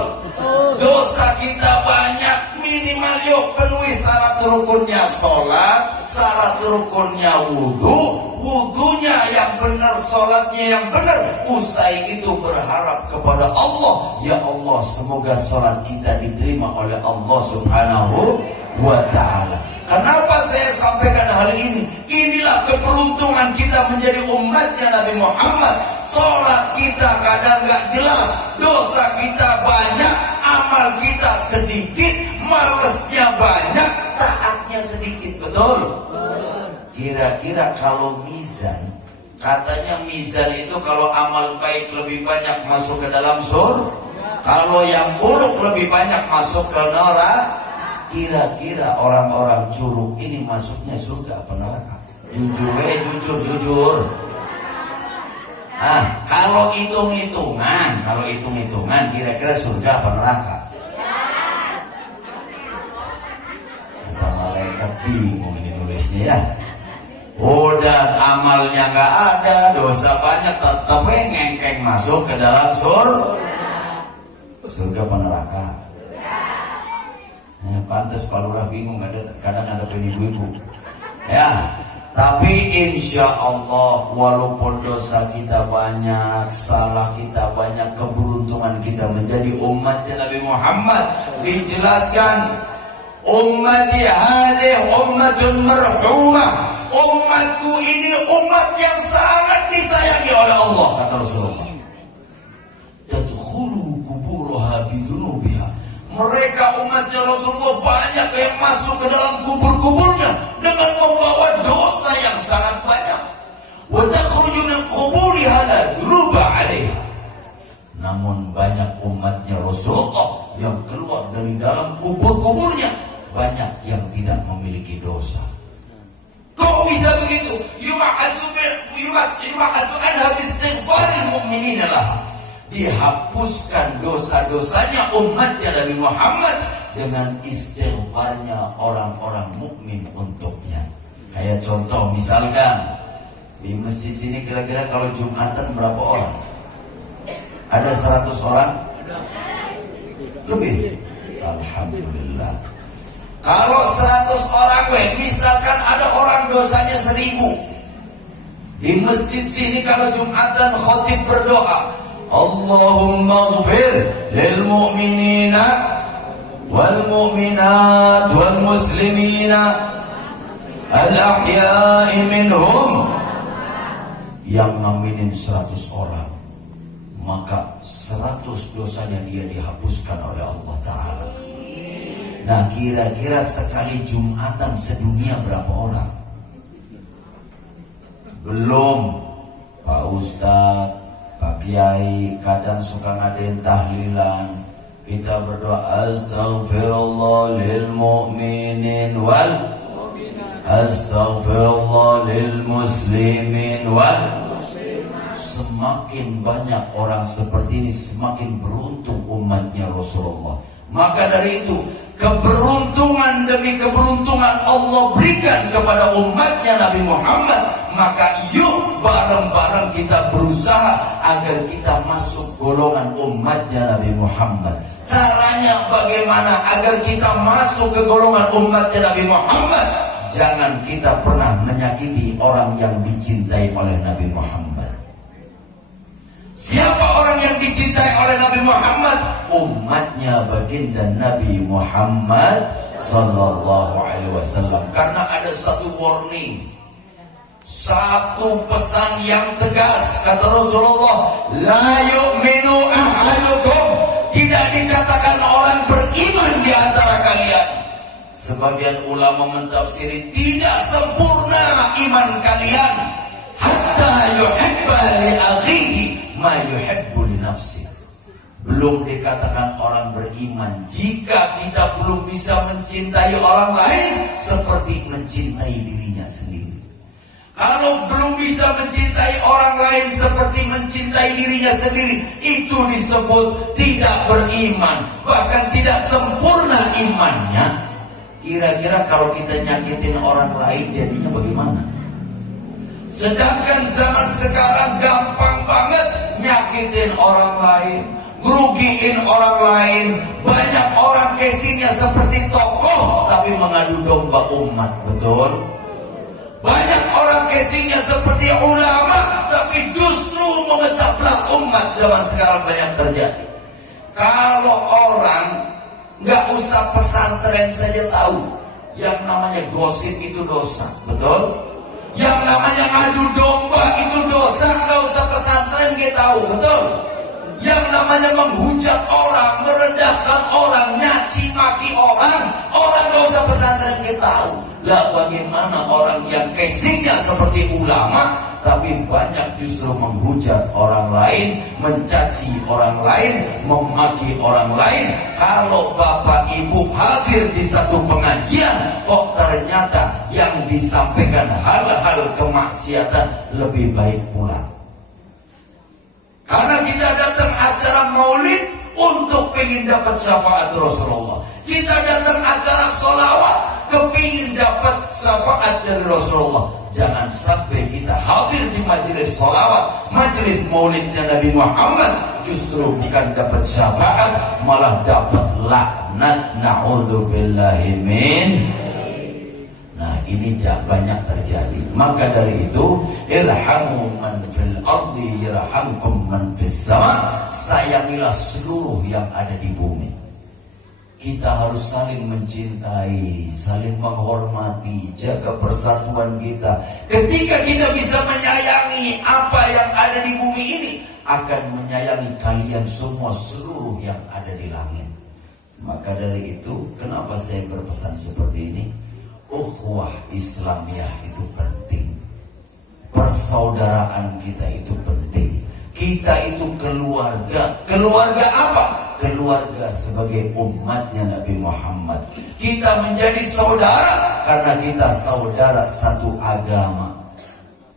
Dosa kita banyak, minimal yuk penuhi syarat rukunnya sholat, syarat rukunnya wudhu, wudhunya yang benar, sholatnya yang benar. Usai itu berharap kepada Allah, ya Allah semoga sholat kita diterima oleh Allah Subhanahu wa ta'ala. Kenapa saya sampaikan hal ini? Inilah keberuntungan kita menjadi umatnya Nabi Muhammad. Sholat kita kadang gak jelas, dosa kita banyak, amal kita sedikit, malesnya banyak, taatnya sedikit, betul? Kira-kira kalau mizan, katanya mizan itu kalau amal baik lebih banyak masuk ke dalam surga, kalau yang buruk lebih banyak masuk ke neraka. Kira-kira orang-orang curug ini masuknya surga apa neraka? Jujur. Kalau hitung-hitungan, kira-kira surga apa neraka? Kata malaikat bingung ini nulisnya ya. Udah amalnya nggak ada, dosa banyak, tetap ngengkeng masuk ke dalam surga. Surga apa neraka? Pantas Pak Lurah bingung, kadang ada ibu-ibu ya. Tapi insya Allah walaupun dosa kita banyak, salah kita banyak, keberuntungan kita menjadi umatnya Nabi Muhammad. Dijelaskan ummati hadhihi ummatun marhumah, umatku ini umat yang sangat disayangi oleh Allah, kata Rasulullah. Tadkhulu kuburuha bidunubiha. Mereka umatnya Rasulullah banyak yang masuk ke dalam kubur-kuburnya dengan membawa Namun banyak umatnya Rasulullah yang keluar dari dalam kubur-kuburnya, banyak yang tidak memiliki dosa. Kok bisa begitu? Yumahadzu anha biistighfaril mu'minina lah. Dihapuskan dosa-dosanya umatnya Nabi Muhammad dengan istighfarnya orang-orang mukmin untuknya. Kayak contoh, misalkan di masjid sini kira-kira kalau Jumatan berapa orang? Ada 100 orang? Lebih? Alhamdulillah. Kalau 100 orang, misalkan ada orang dosanya 1000. Di masjid sini kalau Jumatan khotib berdoa, Allahumma ghfir lil mu'minina wal mu'minat wal muslimina al ahya'i minhum. Yang ngaminin 100 orang, maka 100 dosanya dia dihapuskan oleh Allah Ta'ala. Nah, kira-kira sekali Jumatan sedunia berapa orang? Belum Pak Ustadz, Pak Kiai, kadang suka ngadain tahlilan. Kita berdoa astaghfirullah lil mu'minin wal astaghfirullah lil muslimin wal. Semakin banyak orang seperti ini, semakin beruntung umatnya Rasulullah. Maka dari itu, keberuntungan demi keberuntungan Allah berikan kepada umatnya Nabi Muhammad. Maka yuk bareng-bareng kita berusaha agar kita masuk golongan umatnya Nabi Muhammad. Caranya bagaimana agar kita masuk ke golongan umatnya Nabi Muhammad? Jangan kita pernah menyakiti orang yang dicintai oleh Nabi Muhammad. Siapa orang yang dicintai oleh Nabi Muhammad? Umatnya baginda Nabi Muhammad sallallahu alaihi wasallam. Karena ada satu warning, satu pesan yang tegas, kata Rasulullah, la yu'minu ahadukum, tidak dikatakan orang beriman di antara kalian. Sebagian ulama mentafsiri, tidak sempurna iman kalian hatta yuhibba li akhihi ma yuhibbu li nafsihi. Belum dikatakan orang beriman jika kita belum bisa mencintai orang lain seperti mencintai dirinya sendiri. Kalau belum bisa mencintai orang lain seperti mencintai dirinya sendiri, itu disebut tidak beriman, bahkan tidak sempurna imannya. Kira-kira kalau kita nyakitin orang lain jadinya bagaimana? Sedangkan zaman sekarang gampang banget nyakitin orang lain, ngerugiin orang lain. Banyak orang casingnya seperti tokoh tapi mengadu domba umat, betul? Banyak orang casingnya seperti ulama tapi justru mengecaplak umat. Zaman sekarang banyak terjadi. Kalau orang nggak usah pesantren saja tahu yang namanya gosip itu dosa, betul? Yang namanya ngadu domba itu dosa, nggak usah pesantren kita tahu, betul? Yang namanya menghujat orang, merendahkan orang, nyaci maki orang nggak usah pesantren kita tahu. Lah bagaimana orang yang casingnya seperti ulama tapi banyak justru menghujat orang lain, mencaci orang lain, memaki orang lain. Kalau bapak ibu hadir di satu pengajian, kok ternyata yang disampaikan hal-hal kemaksiatan lebih baik pulang. Karena kita datang acara maulid untuk pengen dapat syafaat Rasulullah. Kita datang acara sholawat kepingin dapat syafaat dari Rasulullah. Jangan sampai kita hadir di majelis sholawat, majelis maulidnya Nabi Muhammad, justru bukan dapat syafaat, malah dapat laknat. Na'udzubillahi min. Nah, ini banyak terjadi. Maka dari itu, irhamu man fil ardi yarhamkum man fis sama. Sayangilah seluruh yang ada di bumi. Kita harus saling mencintai, saling menghormati, jaga persatuan kita. Ketika kita bisa menyayangi apa yang ada di bumi ini, akan menyayangi kalian semua, seluruh yang ada di langit. Maka dari itu, kenapa saya berpesan seperti ini? Ukhuwah Islamiyah itu penting. Persaudaraan kita itu penting. Kita itu keluarga. Keluarga apa? Keluarga sebagai umatnya Nabi Muhammad. Kita menjadi saudara karena kita saudara satu agama.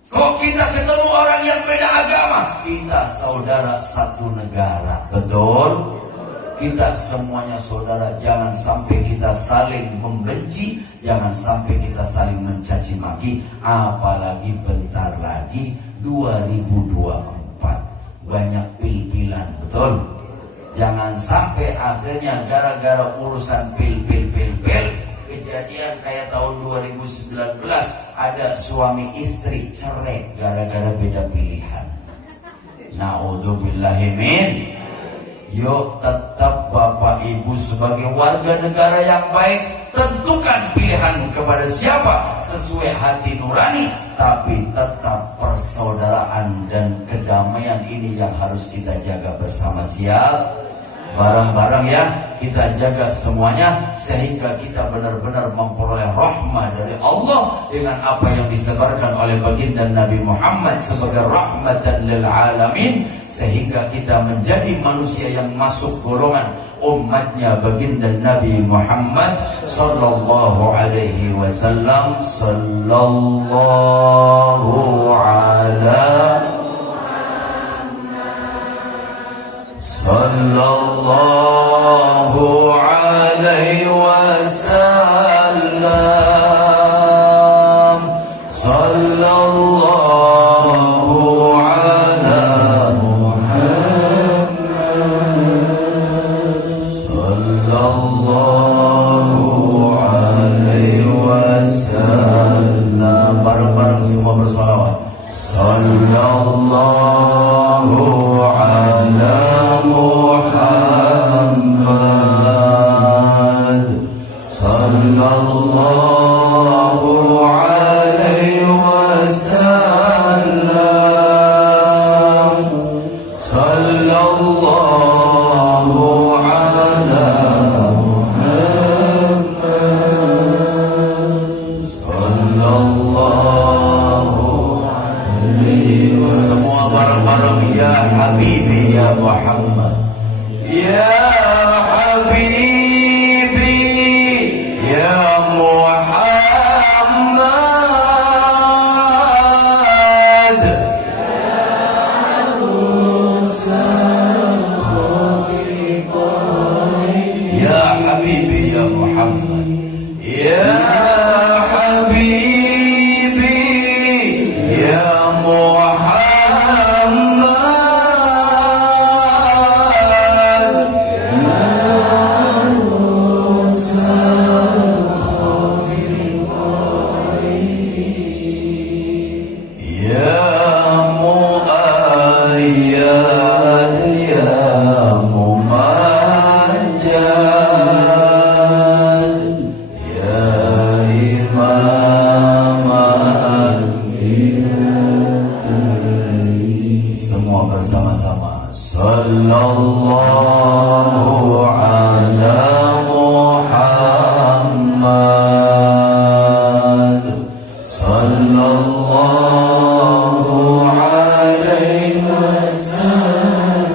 Kok kita ketemu orang yang beda agama? Kita saudara satu negara. Betul? Kita semuanya saudara. Jangan sampai kita saling membenci, jangan sampai kita saling mencaci maki. Apalagi bentar lagi 2024. Banyak pil-pilan. Betul? Jangan sampai akhirnya gara-gara urusan pil, kejadian kayak tahun 2019 ada suami istri cerai gara-gara beda pilihan. Na'udzubillahi min. Yuk tetap Bapak Ibu sebagai warga negara yang baik, tentukan pilihan kepada siapa sesuai hati nurani, tapi tetap persaudaraan dan kedamaian ini yang harus kita jaga bersama. Siap? Bareng-bareng ya, kita jaga semuanya sehingga kita benar-benar memperoleh rahmah dari Allah dengan apa yang disebarkan oleh baginda Nabi Muhammad sebagai rahmatan lil alamin, sehingga kita menjadi manusia yang masuk golongan umatnya baginda Nabi Muhammad sallallahu alaihi wasallam. Sallallahu alaihi wasallam. Sallallahu ala Muhammad. Sallallahu alaihi wasallam. Bareng-bareng semua bersolawat. Sallallahu ala Muhammad. Sallallahu alaihi wasallam. Sallallahu ala Muhammad. Sallallahu alaihi wasallam. Semua bareng-bareng ya Habibi ya Muhammad. Ya Habibi ya Muhammad. Ya Habibi ya Muhammad. Ya Habibi ya Muhammad. Bersama-sama. Sallallahu ala Muhammad. Sallallahu alaihi wasallam.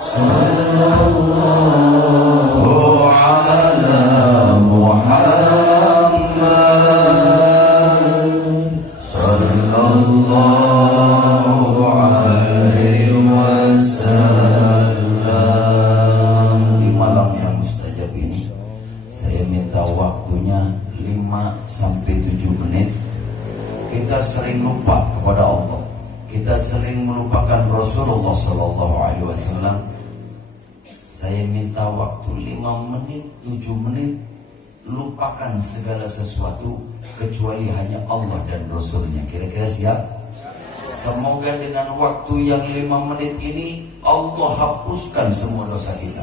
Sallallahu ala Muhammad. Sallallahu di malam yang mustajab ini saya minta waktunya 5-7 menit. Kita sering lupa kepada Allah, kita sering melupakan Rasulullah sallallahu alaihi wasallam. Saya minta waktu 5 menit, 7 menit, lupakan segala sesuatu kecuali hanya Allah dan Rasulnya. Kira-kira siap? Semoga dengan waktu yang 5 menit ini Allah hapuskan semua dosa kita.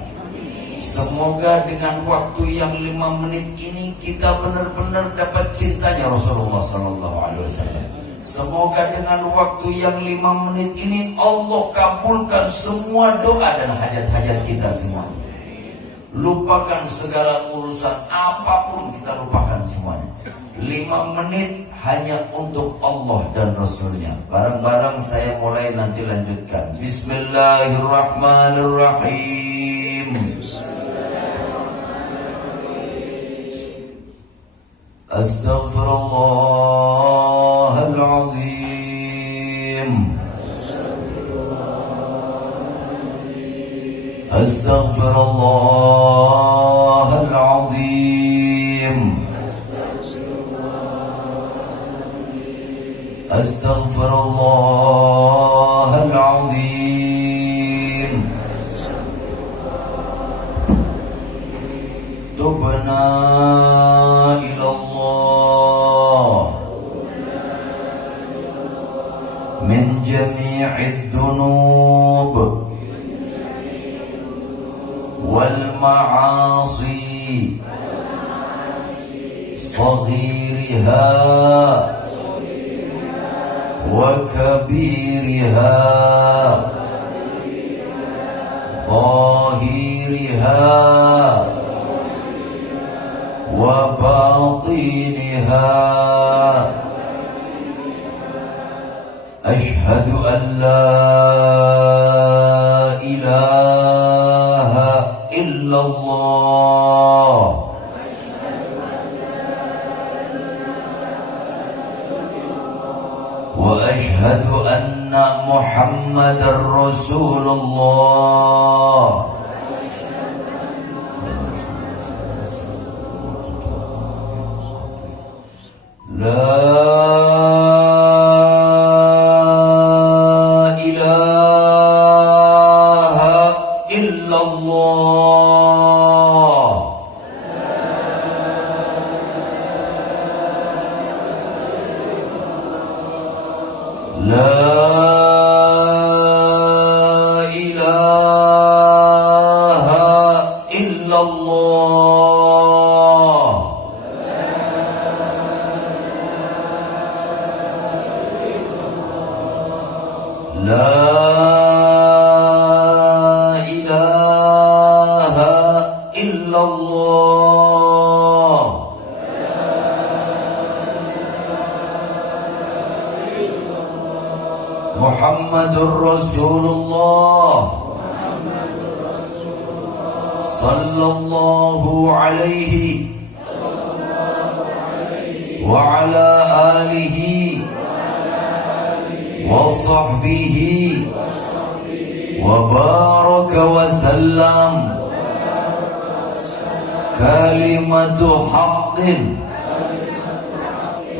Semoga dengan waktu yang 5 menit ini kita benar-benar dapat cintanya Rasulullah SAW. Semoga dengan waktu yang 5 menit ini Allah kabulkan semua doa dan hajat-hajat kita semua. Lupakan segala urusan apapun, kita lupakan semuanya. 5 5 menit hanya untuk Allah dan Rasulnya. Barang-barang saya mulai, nanti lanjutkan. Bismillahirrahmanirrahim. Astaghfirullahaladzim. Astaghfirullahaladzim. Astaghfirullahaladzim. Tubna ilallah min jami'id dunub wal ma'asi saghiriha wa kabiriha zahiriha wa batiniha. Ashhadu an la ilaha illallah wa ashhadu anna Muhammadar Rasulullah. La ilaha illallah. La ilaha illallah. La ilaha illallah. Muhammadur Rasulullah sallallahu alaihi wa ala alihi wa sahbihi wa baraka wa sallam. Kalimatu haqqin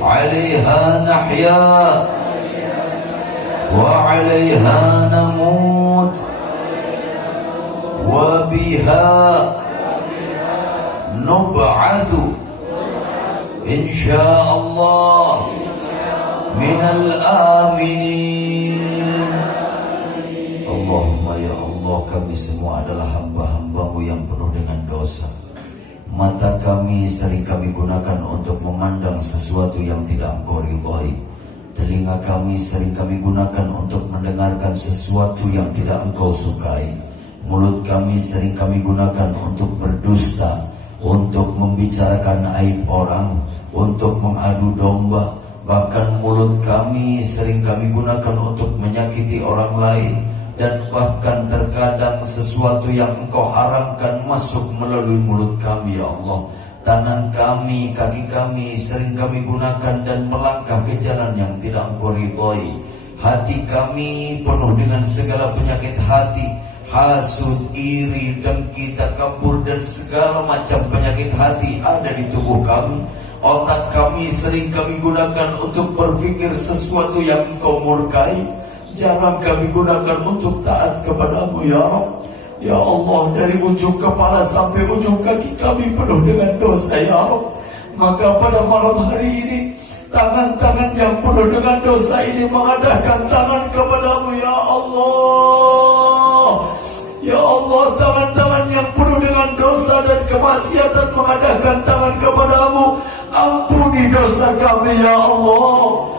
'alaiha nahya wa 'alaiha namut wa biha nub'atsu insyaallah minal aminin. Allahumma ya Allah, kami semua adalah hamba-hambamu yang penuh dengan dosa. Mata kami sering kami gunakan untuk memandang sesuatu yang tidak Engkau ridhai. Telinga kami sering kami gunakan untuk mendengarkan sesuatu yang tidak Engkau sukai. Mulut kami sering kami gunakan untuk berdusta, untuk membicarakan aib orang, untuk mengadu domba. Bahkan mulut kami sering kami gunakan untuk menyakiti orang lain. Dan bahkan terkadang sesuatu yang Engkau haramkan masuk melalui mulut kami ya Allah. Tangan kami, kaki kami sering kami gunakan dan melangkah ke jalan yang tidak Engkau ridhai. Hati kami penuh dengan segala penyakit hati, hasud, iri, dengki, takabur dan segala macam penyakit hati ada di tubuh kami. Otak kami sering kami gunakan untuk berpikir sesuatu yang Engkau murkai. Jarang kami gunakan untuk taat kepadamu ya Rabb. Ya Allah, dari ujung kepala sampai ujung kaki kami penuh dengan dosa ya Rabb. Maka pada malam hari ini, tangan-tangan yang penuh dengan dosa ini mengadahkan tangan kepadamu ya Allah. Ya Allah, tangan-tangan yang penuh dengan dosa dan kemaksiatan mengadahkan tangan kepadamu. Ampuni dosa kami ya Allah.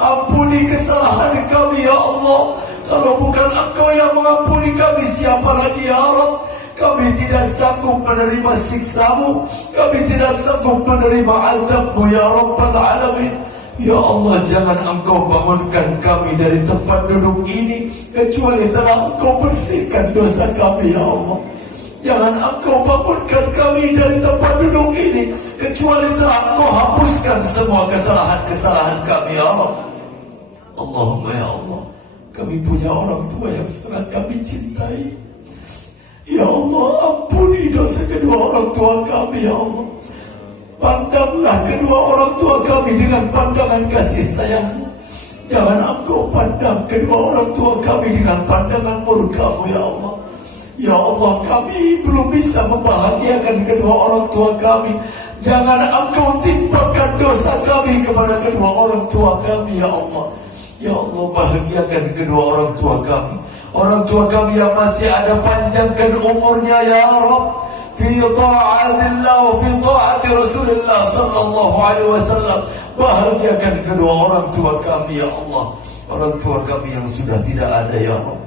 Ampuni kesalahan kami ya Allah. Kalau bukan Engkau yang mengampuni kami, siapa lagi ya Allah? Kami tidak sanggup menerima siksamu, kami tidak sanggup menerima azabmu ya Rabbal Alamin. Ya Allah, jangan Engkau bangunkan kami dari tempat duduk ini kecuali telah Engkau bersihkan dosa kami ya Allah. Jangan Engkau bangunkan kami dari tempat duduk ini kecuali telah Engkau hapuskan semua kesalahan-kesalahan kami ya Allah. Allahumma ya Allah, kami punya orang tua yang sangat kami cintai. Ya Allah, ampuni dosa kedua orang tua kami ya Allah. Pandanglah kedua orang tua kami dengan pandangan kasih sayang. Jangan Engkau pandang kedua orang tua kami dengan pandangan murka-Mu ya Allah. Ya Allah, kami belum bisa membahagiakan kedua orang tua kami. Jangan Engkau timpakan dosa kami kepada kedua orang tua kami ya Allah. Ya Allah, bahagiakan kedua orang tua kami. Orang tua kami yang masih ada, panjangkan umurnya ya Rabb, fi ta'atillah wa fi ta'ati Rasulullah sallallahu alaihi wasallam. Bahagiakan kedua orang tua kami ya Allah. Orang tua kami yang sudah tidak ada ya Rabb,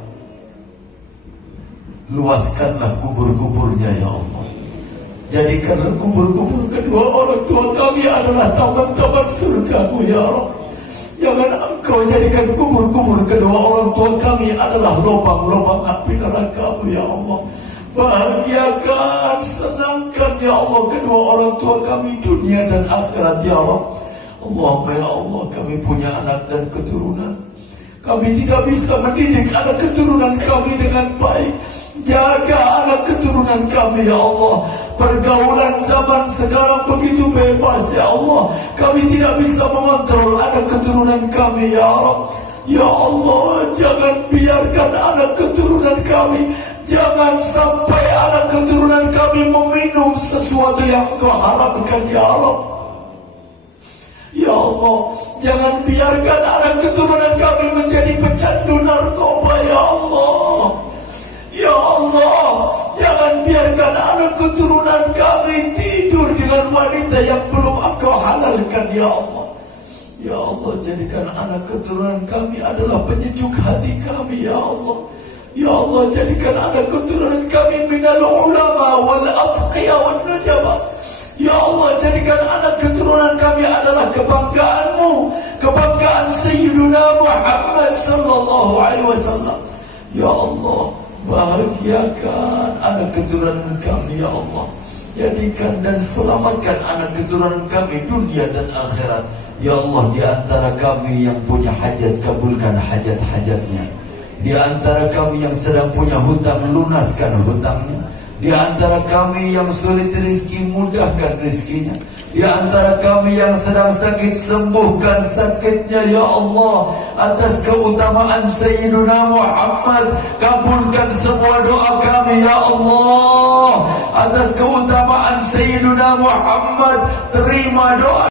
luaskanlah kubur-kuburnya ya Allah. Jadikanlah kubur-kubur kedua orang tua kami adalah taman-taman surga-Mu ya Rabb. Jangan Engkau jadikan kubur-kubur kedua orang tua kami adalah lubang-lubang api neraka-Mu ya Allah. Bahagiakan, senangkan ya Allah kedua orang tua kami dunia dan akhirat ya Allah. Allahumma ya Allah, kami punya anak dan keturunan. Kami tidak bisa mendidik anak keturunan kami dengan baik. Jaga anak keturunan kami ya Allah. Pergaulan zaman sekarang begitu bebas ya Allah. Kami tidak bisa mengontrol anak keturunan kami ya Rabb. Ya Allah, jangan biarkan anak keturunan kami, jangan sampai anak keturunan kami meminum sesuatu yang Engkau haramkan ya Rabb. Ya Allah, jangan biarkan anak keturunan kami menjadi pecandu narkoba ya Allah. Ya Allah, jangan biarkan anak keturunan kami tidur dengan wanita yang belum Engkau halalkan ya Allah. Ya Allah, jadikan anak keturunan kami adalah penyejuk hati kami ya Allah. Ya Allah, jadikan anak keturunan kami minal ulama wal atqiya wal nujaba. Ya Allah, jadikan anak keturunan kami adalah kebanggaan-Mu, kebanggaan Sayyiduna Muhammad sallallahu alaihi wasallam. Ya Allah, bahagiakan anak keturunan kami ya Allah. Jadikan dan selamatkan anak keturunan kami dunia dan akhirat. Ya Allah, di antara kami yang punya hajat, kabulkan hajat-hajatnya. Di antara kami yang sedang punya hutang, lunaskan hutangnya. Di antara kami yang sulit rezeki, mudahkan rezekinya. Di antara kami yang sedang sakit, sembuhkan sakitnya ya Allah. Atas keutamaan Sayyiduna Muhammad, kabulkan semua doa kami ya Allah. Atas keutamaan Sayyiduna Muhammad, terima doa